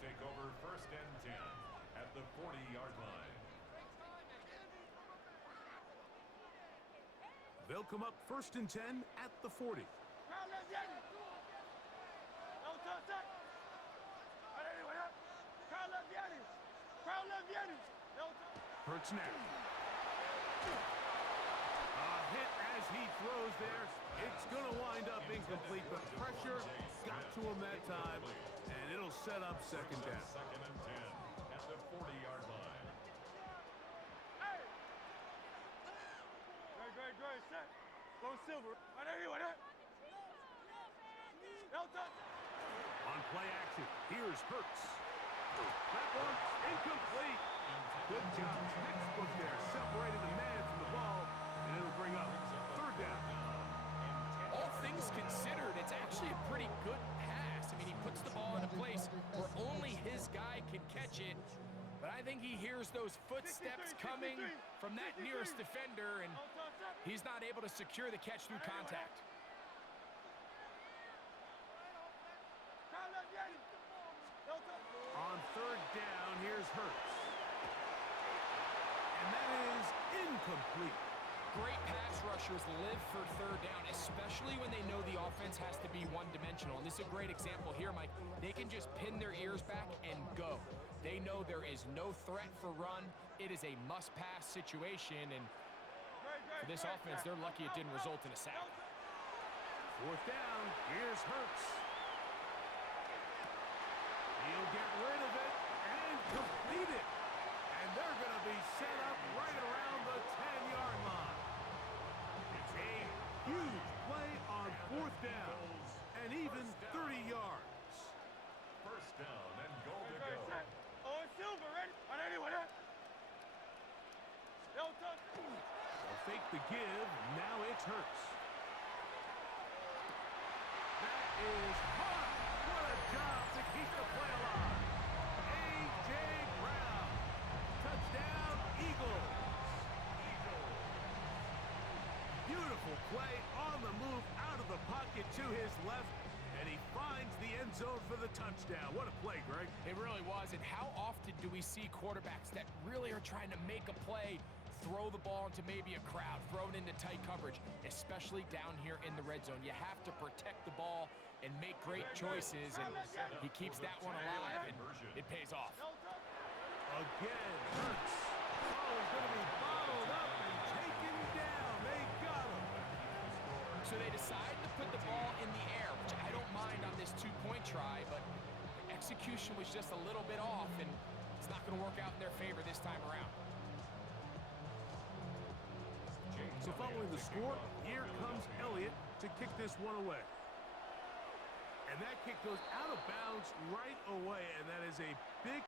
take over 1st and 10 at the 40-yard line. They'll come up 1st and 10 at the 40. Hurts now. A hit as he throws there. It's going to wind up incomplete, but pressure got to him that time, and it'll set up 2nd down. 2nd and 10 at the 40-yard line. Great, set. Go Silver. On play action, here's Hurts. That one's incomplete. Good job, textbook there, separating the man from the ball, and it'll bring up 3rd down. All things considered, it's actually a pretty good pass. I mean, he puts the ball in a place where only his guy can catch it. But I think he hears those footsteps coming from that nearest defender, and he's not able to secure the catch through contact. On 3rd down, here's Hurts. And that is incomplete. Great pass rushers live for 3rd down, especially when they know the offense has to be one-dimensional. And this is a great example here, Mike. They can just pin their ears back and go. They know there is no threat for run. It is a must-pass situation, and for this offense, they're lucky it didn't result in a sack. 4th down, here's Hurts. He'll get rid of it and complete it. And they're going to be set up right around the 10-yard line. It's a huge play on 4th down and even 30 yards. 1st down and goal to go. Oh, Silver, ready? They'll fake the give. Now it's Hurts. That is hot. What a job to keep the play alive. A.J. Brown. Touchdown, Eagles. Beautiful play on the move out of the pocket to his left, and he finds the end zone for the touchdown. What a play, Greg. It really was, and how often do we see quarterbacks that really are trying to make a play throw the ball into maybe a crowd, throw it into tight coverage, especially down here in the red zone. You have to protect the ball and make great choices, and he keeps that one alive, and it pays off. Again, Hurts. Oh, he's going to be bottled up and taken down. They got him. So they decide to put the ball in the air, which I don't mind on this 2-point try, but the execution was just a little bit off, and it's not going to work out in their favor this time around. So following the score, here comes Elliott to kick this one away. And that kick goes out of bounds right away, and that is a big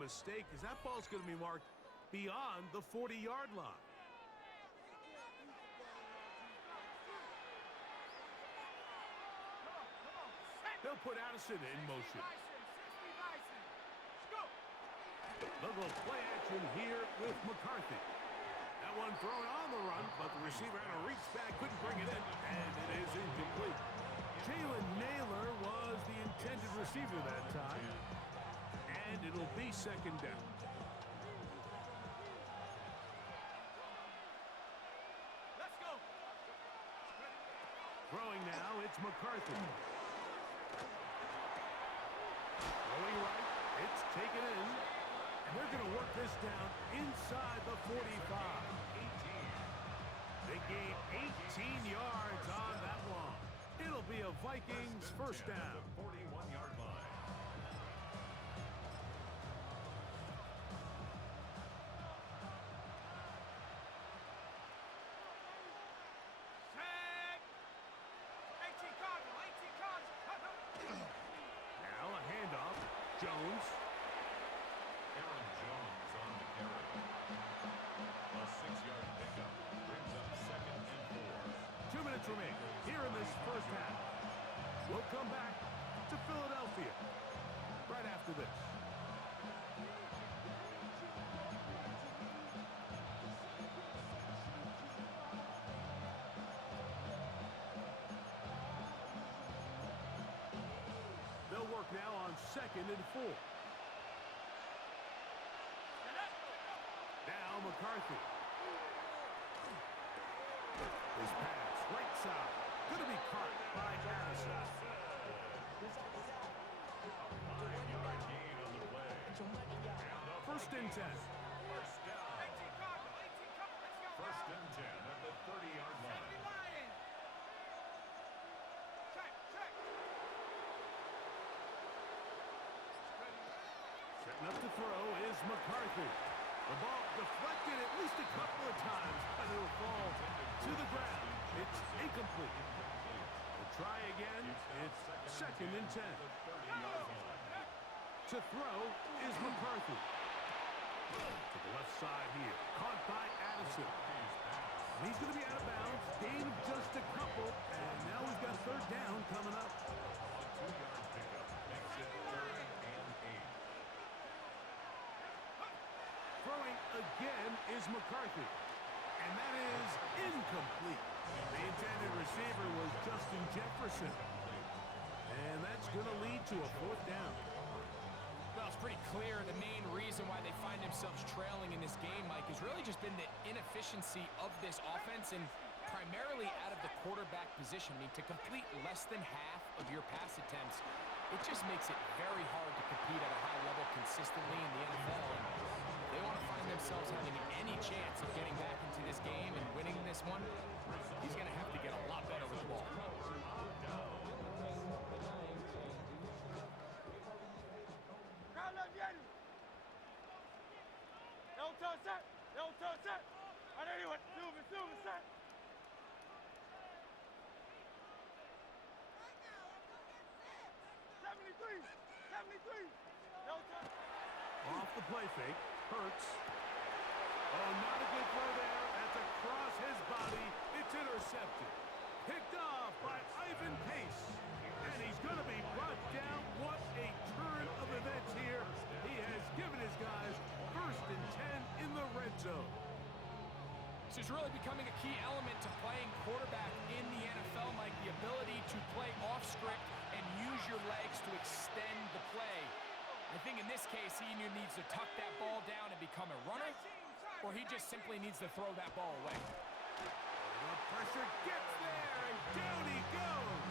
Mistake, because that ball's going to be marked beyond the 40-yard line. They'll put Addison in motion. They'll go play action here with McCarthy. That one thrown on the run, but the receiver had a reach back, couldn't bring it in, and it is incomplete. Jalen Naylor was the intended receiver that time, and it'll be second down. Let's go. Throwing now, it's McCarthy. Throwing right, it's taken in, and they're going to work this down inside the 45. They gain 18 yards on that one. It'll be a Vikings first down. 41-yard line. Tag. 18 Cardinal, 18 Cardinal. Now a handoff. Jones. Aaron Jones on the carry. A 6-yard pickup brings up 2nd and 4. 2 minutes remaining here in this first half. We'll come back to Philadelphia right after this. They'll work now on 2nd and 4. Now McCarthy. His pass, right side. Going to be caught by Addison. 5-yard gain on the play. First and 10. First down. 18 Cardinal, 18 Cardinal. Let's go. First and 10 at the 30-yard line. Lion. Check, check. Setting up to throw is McCarthy. The ball deflected at least a couple of times, but it'll fall to the ground. It's incomplete. We'll try again. It's 2nd and 10. To throw is McCarthy. To the left side here. Caught by Addison. And he's going to be out of bounds. Gain of just a couple. And now we've got 3rd down coming up. A 2-yard pickup makes it 3rd and 8. Throwing again is McCarthy. And that is incomplete. The intended receiver was Justin Jefferson. And that's going to lead to a 4th down. Well, it's pretty clear the main reason why they find themselves trailing in this game, Mike, has really just been the inefficiency of this offense and primarily out of the quarterback position. I mean, to complete less than half of your pass attempts, it just makes it very hard to compete at a high level consistently in the NFL. And they want to find themselves having any chance of getting back into this game and winning this one. He's going to have to get a lot better with the ball. No touch set. No touch set. I know you want silver set. No touch. Off the play fake. Hurts. Oh, not a good throw there. That's across his body. It's intercepted. Picked off by Ivan Pace. And he's going to be brought down. What a turn of events here. He has given his guys 1st and 10 in the red zone. This is really becoming a key element to playing quarterback in the NFL, Mike, the ability to play off script and use your legs to extend the play. I think in this case, he either needs to tuck that ball down and become a runner, or he just simply needs to throw that ball away. The pressure gets there, and down he goes.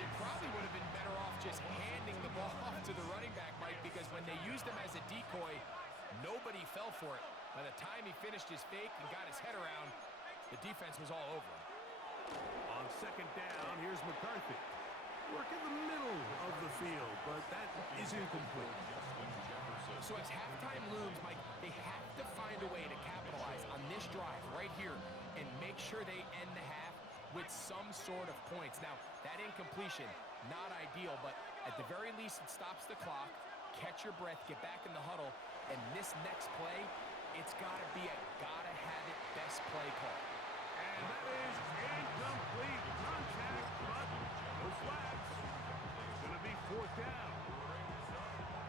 It probably would have been better off just handing the ball off to the running back, Mike, because when they used him as a decoy, nobody fell for it. By the time he finished his fake and got his head around, the defense was all over him. On 2nd down, here's McCarthy. Work in the middle of the field, but that is incomplete. So as halftime looms, Mike, they have to find a way to capitalize on this drive right here and make sure they end the half with some sort of points. Now, that incompletion, not ideal, but at the very least, it stops the clock, catch your breath, get back in the huddle, and this next play, it's got to be a gotta-have-it best play call. And that is incomplete contact, but no flags. It's going to be 4th down.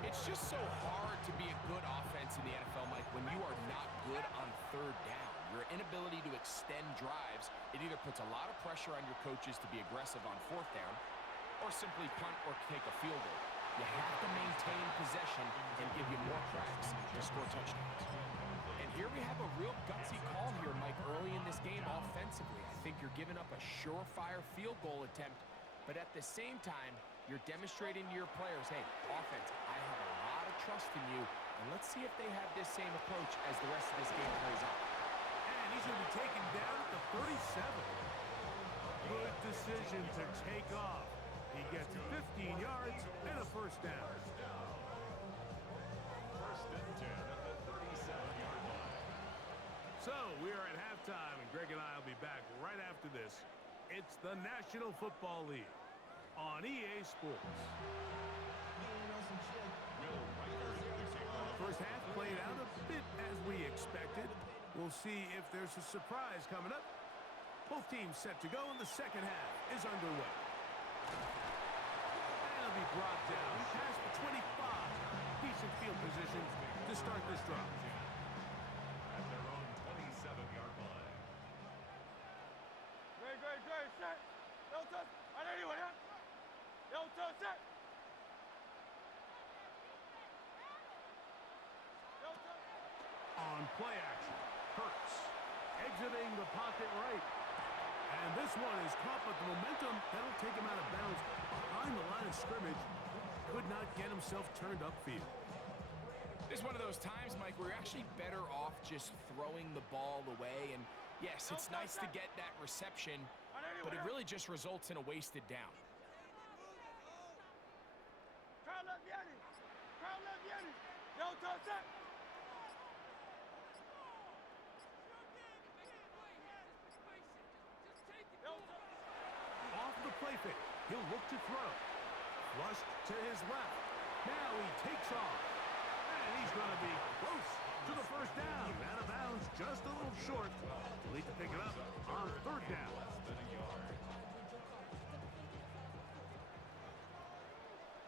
It's just so hard to be a good offense in the NFL, Mike, when you are not good on 3rd down. Your inability to extend drives, it either puts a lot of pressure on your coaches to be aggressive on 4th down or simply punt or take a field goal. You have to maintain possession and give you more cracks to score touchdowns. And here we have a real gutsy call here, Mike, early in this game offensively. I think you're giving up a surefire field goal attempt, but at the same time, you're demonstrating to your players, hey, offense, I have a lot of trust in you, and let's see if they have this same approach as the rest of this game plays out. And he's going to be taken down at the 37. Good decision to take off. He gets 15 yards and a 1st down. 1st and 10 at the 37-yard line. So we are at halftime, and Greg and I will be back right after this. It's the National Football League on EA Sports. First half played out a bit as we expected. We'll see if there's a surprise coming up. Both teams set to go, and the second half is underway. And it'll be brought down past the 25. Decent field position to start this drive. At their own 27-yard line. Great, set. No touch. I know anyone, huh? No touch, set. No touch. On play action, Hurts exiting the pocket right. And this one is caught, but the momentum, that'll take him out of bounds behind the line of scrimmage. Could not get himself turned upfield. It's one of those times, Mike, where you're actually better off just throwing the ball away. And yes, it's nice to get that reception, but it really just results in a wasted down. No touch, set. Off the play fake, he'll look to throw. Flushed to his left. Now he takes off. And he's going to be close to the 1st down. Out of bounds, just a little short. He'll need to pick it up on 3rd down.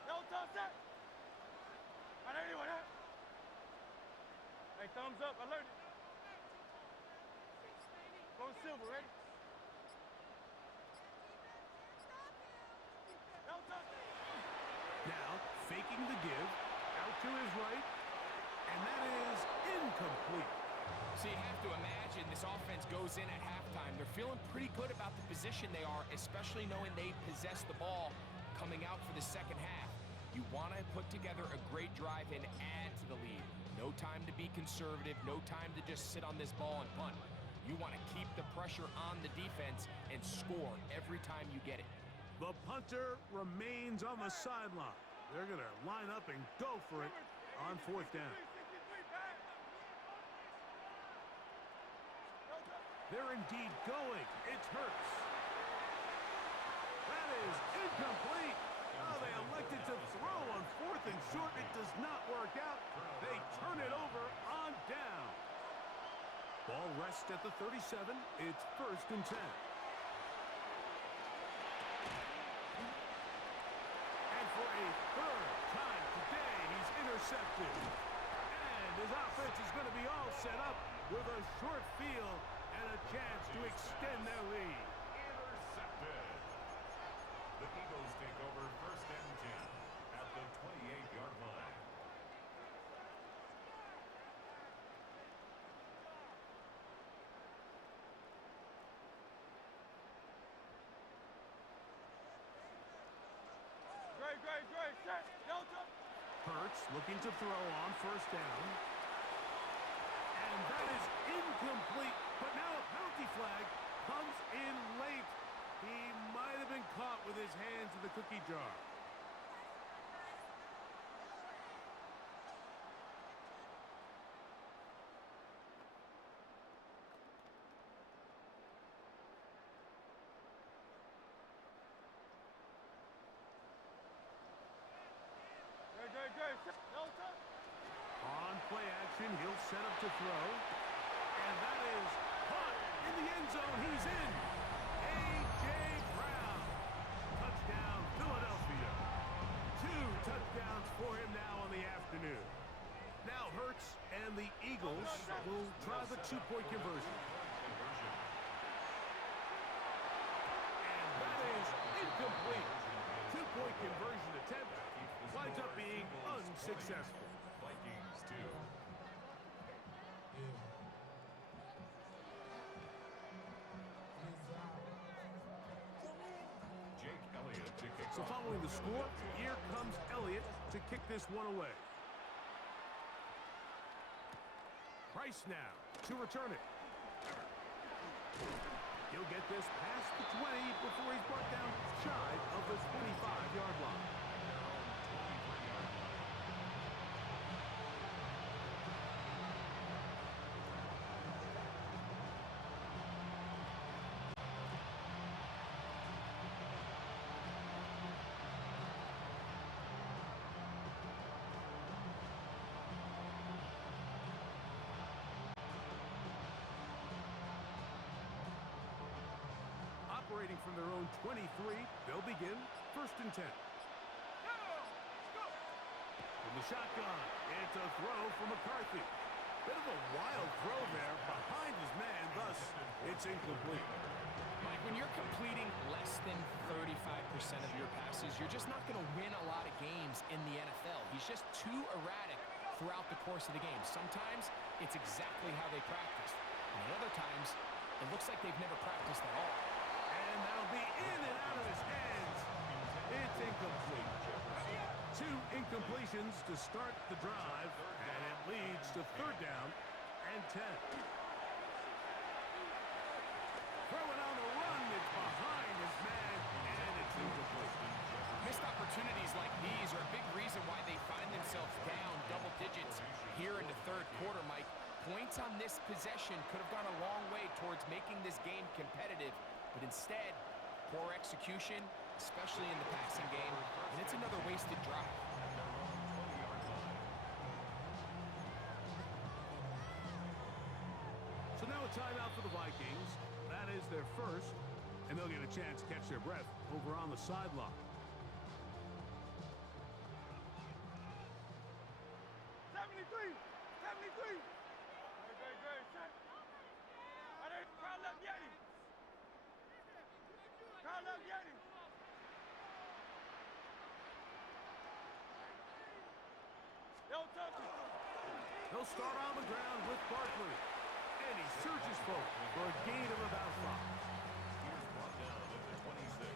No touch, set. I know anyone, huh? Hey, thumbs up. I learned it. Go silver, ready? No touch. Now, faking the give, out to his right, and that is incomplete. So you have to imagine this offense goes in at halftime. They're feeling pretty good about the position they are, especially knowing they possess the ball coming out for the second half. You want to put together a great drive and add to the lead. No time to be conservative, no time to just sit on this ball and punt. You want to keep the pressure on the defense and score every time you get it. The punter remains on the sideline. They're going to line up and go for it on 4th down. They're indeed going. It's Hurts. That is incomplete. Oh, they elected to throw on 4th and short. It does not work out. They turn it over on down. Ball rests at the 37. It's 1st and 10. And for a 3rd time today, he's intercepted. And his offense is going to be all set up with a short field and a chance to extend their lead. Intercepted. The Eagles take over 1st and 10 at the 28-yard line. Great, set. No touch. Hurts looking to throw on 1st down. And that is incomplete. But now a penalty flag comes in late. He might have been caught with his hands in the cookie jar. Great, On play action, he'll set up to throw. And that is caught in the end zone. He's in. A.J. Brown. Touchdown, Philadelphia. 2 touchdowns for him now on the afternoon. Now Hurts and the Eagles will try the 2-point conversion. And that is incomplete. 2-point conversion attempt winds up being unsuccessful. Vikings 2. Jake Elliott to kick So off. following the score, here comes Elliott to kick this one away. Price now to return it. He'll get this past the 20 before he's brought down shy of the 25-yard line. Operating from their own 23, they'll begin 1st and 10. From the shotgun, it's a throw from McCarthy. Bit of a wild throw there behind his man, thus it's incomplete. Mike, when you're completing less than 35% of your passes, you're just not going to win a lot of games in the NFL. He's just too erratic throughout the course of the game. Sometimes it's exactly how they practice. And at other times, it looks like they've never practiced at all. And that'll be in and out of his hands. It's incomplete. 2 incompletions to start the drive, and it leads to 3rd down and 10. Throwing on the run, it's behind his man, and it's incomplete. Missed opportunities like these are a big reason why they find themselves down double digits here in the 3rd quarter, Mike. Points on this possession could have gone a long way towards making this game competitive, but instead, poor execution, especially in the passing game, and it's another wasted drive. So now a timeout for the Vikings. That is their first, and they'll get a chance to catch their breath over on the sideline. 73! 73! Great, son. All right, crowd left Yeti. Crowd left Yeti. They'll start on the ground with Barkley. And he surges forward for a gain of about 5. Here's brought down at the 26.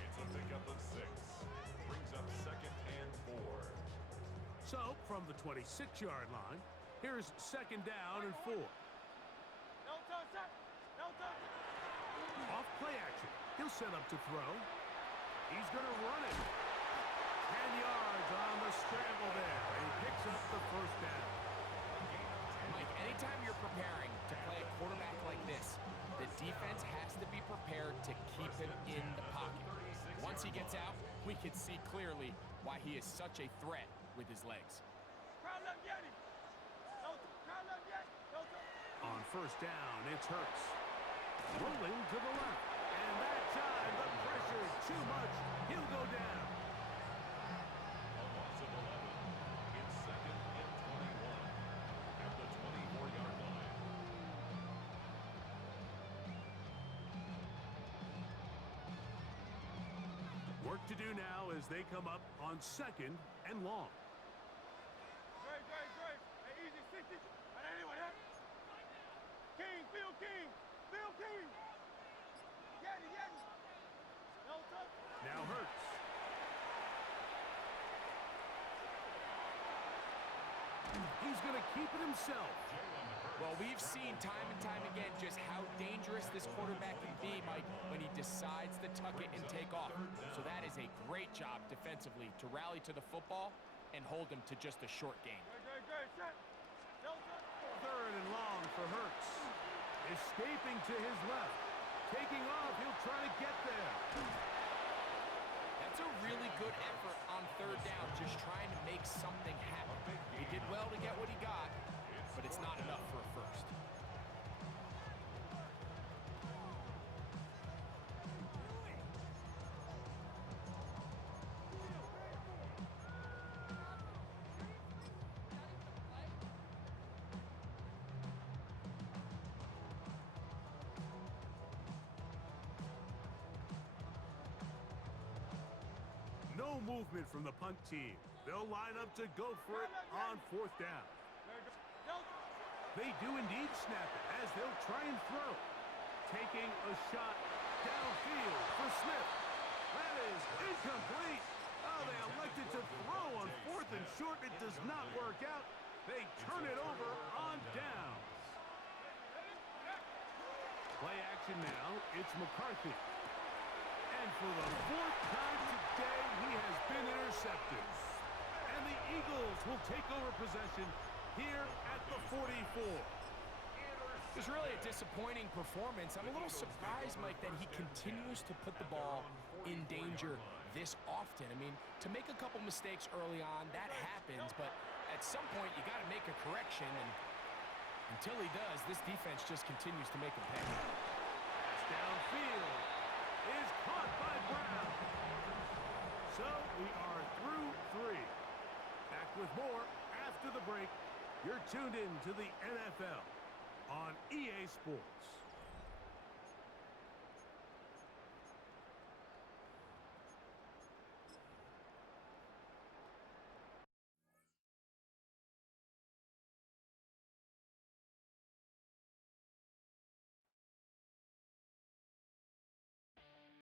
It's a pickup of 6. Brings up 2nd and 4. So, from the 26-yard line, here's 2nd down and 4. No touch, son. No touch. Off play action. He'll set up to throw. He's going to run it. 10 yards on the scramble there. And he picks up the 1st down. Mike, anytime you're preparing to play a quarterback like this, the defense has to be prepared to keep him in the pocket. Once he gets out, we can see clearly why he is such a threat with his legs. Crowd left Yeti. No, crowd left Yeti. No touch. On 1st down, it's Hurts. Rolling to the left. And that time, the pressure is too much. He'll go down. A loss of 11. It's 2nd and 21 at the 24-yard line. Work to do now as they come up on 2nd and long. Great. Hey, easy, 60. All right, anyway, huh? King, Phil King. Phil King. Yeti. No touch. Now Hurts. He's going to keep it himself. Well, we've seen time and time again just how dangerous this quarterback can be, Mike, when he decides to tuck it and take off. So that is a great job defensively to rally to the football and hold him to just a short gain. Great, son. No touch. 3rd and long for Hurts. Escaping to his left. Taking off, he'll try to get there. That's a really good effort on third down, just trying to make something happen. He did well to get what he got, but it's not enough for a first. No movement from the punt team. They'll line up to go for it on fourth down. They do indeed snap it as they'll try and throw. Taking a shot downfield for Smith. That is incomplete. Oh, they elected to throw on fourth and short. It does not work out. They turn it over on downs. Play action now. It's McCarthy. And for the fourth time today, he has been intercepted. And the Eagles will take over possession here at the 44. It was really a disappointing performance. I'm a little surprised, Mike, that he continues to put the ball in danger this often. I mean, to make a couple mistakes early on, that happens, but at some point you got to make a correction, and until he does, this defense just continues to make him pay. Pass downfield is caught by Brown. So we are through three. Back with more after the break. You're tuned in to the NFL on EA Sports.